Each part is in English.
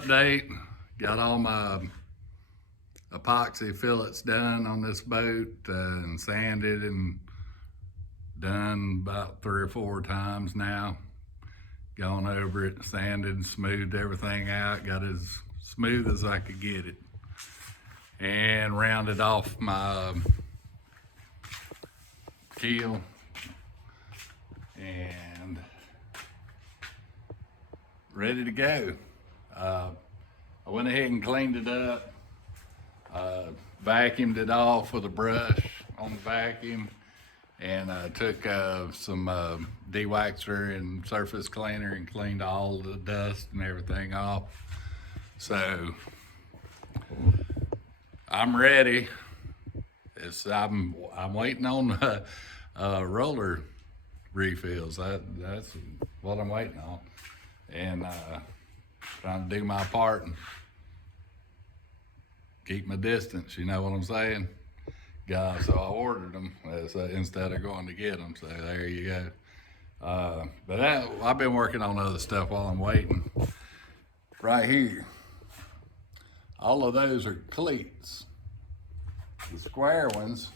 update. Got all my epoxy fillets done on this boat and sanded and done about 3 or 4 times now. Gone over it, sanded and smoothed everything out, got as smooth as I could get it. And rounded off my keel and ready to go. I went ahead and cleaned it up, vacuumed it off with a brush on the vacuum, and took some de-waxer and surface cleaner and cleaned all the dust and everything off. So I'm ready. I'm waiting on roller refills. That's what I'm waiting on, and trying to do my part and keep my distance. You know what I'm saying? So I ordered them instead of going to get them. So there you go. But I've been working on other stuff while I'm waiting. Right here, all of those are cleats. The square ones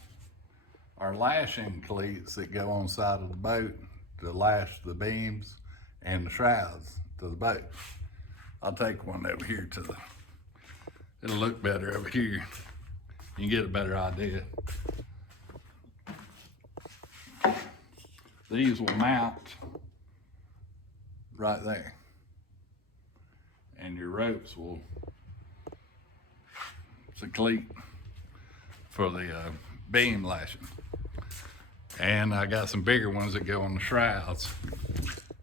are lashing cleats that go on the side of the boat to lash the beams and the shrouds to the boat. I'll take one over here it'll look better over here. You can get a better idea. These will mount right there. And your ropes will, it's a cleat for the beam lashing. And I got some bigger ones that go on the shrouds.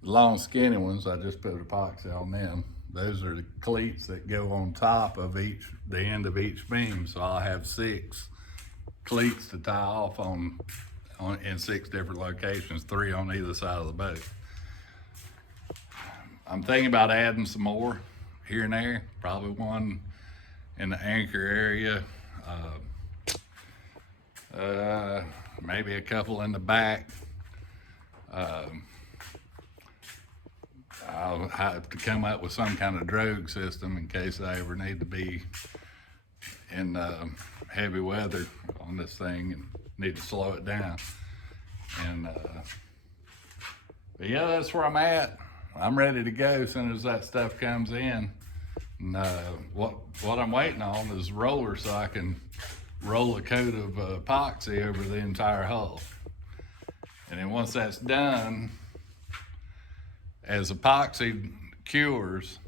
The long skinny ones, I just put epoxy on them. Those are the cleats that go on top of the end of each beam. So I'll have 6 cleats to tie off in 6 different locations, 3 on either side of the boat. I'm thinking about adding some more here and there, probably one in the anchor area, maybe a couple in the back. I'll have to come up with some kind of drogue system in case I ever need to be in heavy weather on this thing and need to slow it down. And but yeah, that's where I'm at. I'm ready to go as soon as that stuff comes in. And what I'm waiting on is roller, so I can roll a coat of epoxy over the entire hull. And then once that's done, as epoxy cures,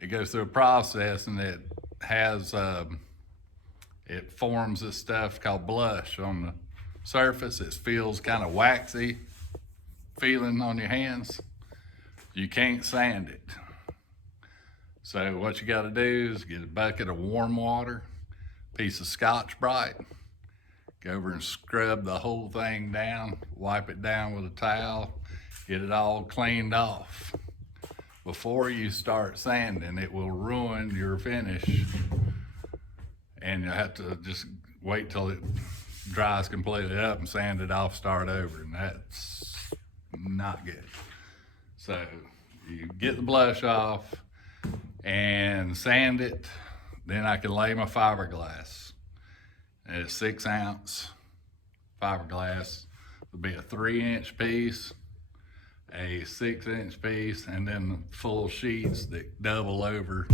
it goes through a process, and it has it forms this stuff called blush on the surface. It feels kind of waxy feeling on your hands. You can't sand it. So what you got to do is get a bucket of warm water, piece of Scotch-Brite, go over and scrub the whole thing down, wipe it down with a towel, get it all cleaned off. Before you start sanding, it will ruin your finish, and you'll have to just wait till it dries completely up and sand it off, start over, and that's not good. So you get the blush off and sand it, then I can lay my fiberglass. And it's 6-ounce fiberglass. It'll be a 3-inch piece, a 6-inch piece, and then full sheets that double over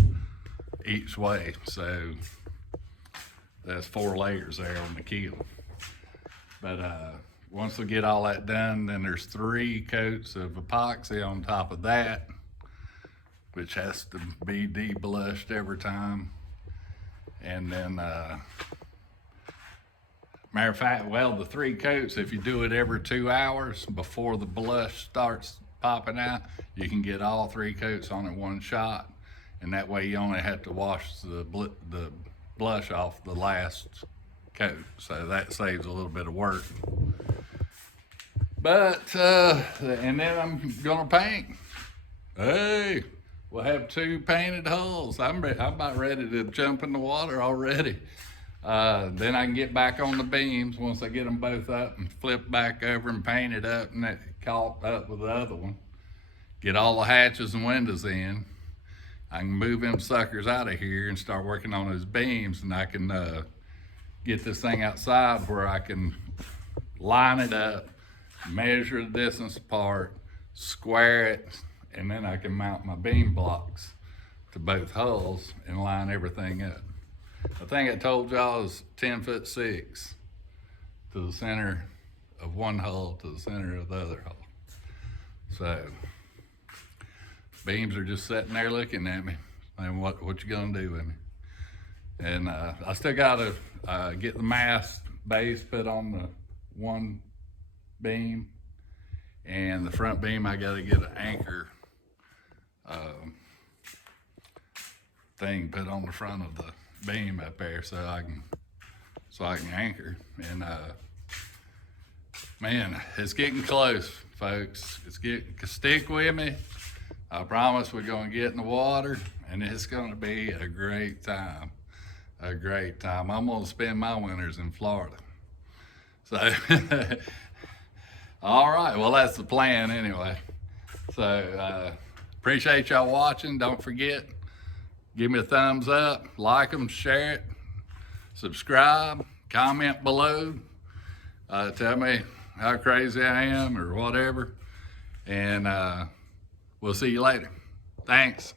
each way. So that's 4 layers there on the keel. But once we get all that done, then there's 3 coats of epoxy on top of that, which has to be de-blushed every time. And then, matter of fact, well, the 3 coats, if you do it every 2 hours before the blush starts popping out, you can get all 3 coats on in one shot. And that way you only have to wash the blush off the last coat. So that saves a little bit of work. But, and then I'm gonna paint. Hey, we'll have 2 painted hulls. I'm about ready to jump in the water already. Then I can get back on the beams once I get them both up and flip back over and paint it up and that caulked up with the other one. Get all the hatches and windows in. I can move them suckers out of here and start working on those beams, and I can get this thing outside where I can line it up, measure the distance apart, square it, and then I can mount my beam blocks to both hulls and line everything up. I think I told y'all is 10'6" to the center of one hull to the center of the other hull. So beams are just sitting there looking at me, and what you gonna do with me? And I still gotta get the mast base put on the one beam, and the front beam I gotta get an anchor thing put on the front of the beam up there so I can anchor. And man, it's getting close, folks. Stick with me. I promise we're gonna get in the water, and it's gonna be a great time. A great time. I'm gonna spend my winters in Florida. So, all right, well, that's the plan anyway. So, appreciate y'all watching. Don't forget, give me a thumbs up, like them, share it, subscribe, comment below, tell me how crazy I am or whatever, and we'll see you later. Thanks.